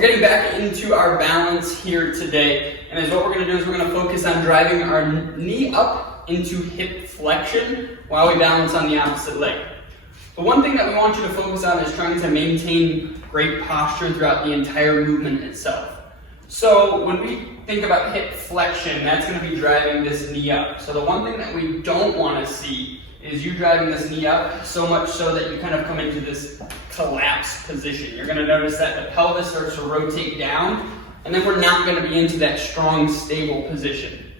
we're getting back into our balance here today, and as what we're going to do is we're going to focus on driving our knee up into hip flexion while we balance on the opposite leg. The one thing that we want you to focus on is trying to maintain great posture throughout the entire movement itself. So when we think about hip flexion, that's going to be driving this knee up. So the one thing that we don't want to see is you driving this knee up so much so that you kind of come into this collapse position. You're going to notice that the pelvis starts to rotate down, and then we're not going to be into that strong, stable position.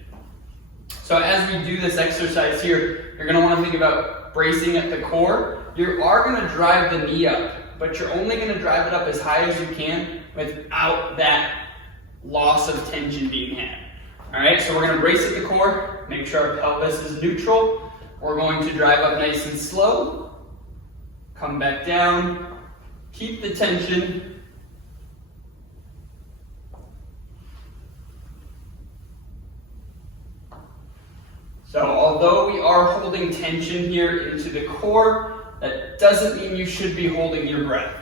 So as we do this exercise here, you're going to want to think about bracing at the core. You are going to drive the knee up, but you're only going to drive it up as high as you can without that loss of tension being had. All right, so we're going to brace at the core, make sure our pelvis is neutral. We're going to drive up nice and slow, come back down, keep the tension. So although we are holding tension here into the core, that doesn't mean you should be holding your breath.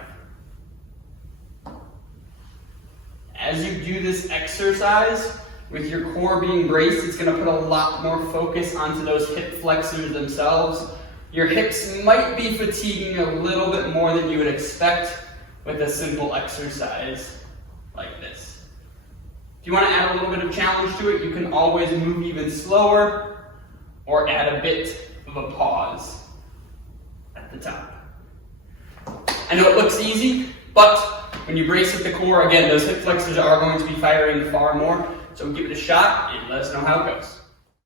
As you do this exercise, with your core being braced, it's going to put a lot more focus onto those hip flexors themselves. Your hips might be fatiguing a little bit more than you would expect with a simple exercise like this. If you want to add a little bit of challenge to it, you can always move even slower or add a bit of a pause at the top. I know it looks easy, but when you brace at the core, again, those hip flexors are going to be firing far more. So give it a shot and let us know how it goes.